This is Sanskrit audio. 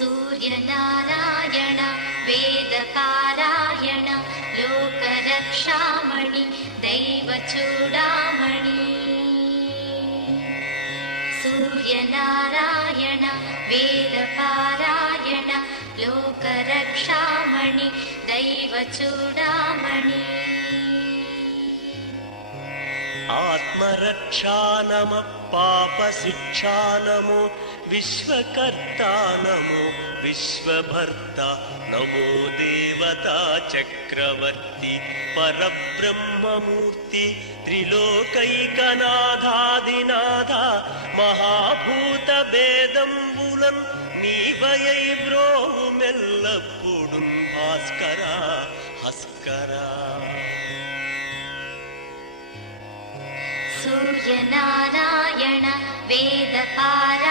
सूर्यनारायण वेदपारायण लोकरक्षामणि दैवचूडामणि सूर्यनारायण वेदपारायण लोकरक्षामणि दैवचूडामणि आत्मरक्षा नमः पापशिक्षा नमो विश्वकर्ता नमो विश्वभर्ता नमो देवता चक्रवर्ती परब्रह्ममूर्ति त्रिलोकैकनाथादिनाथा महाभूतभेदंबुलन् नीवयै ब्रोहुमेल्लप्पुडु भास्कर हस्कर सूर्यनारायण वेदपारायण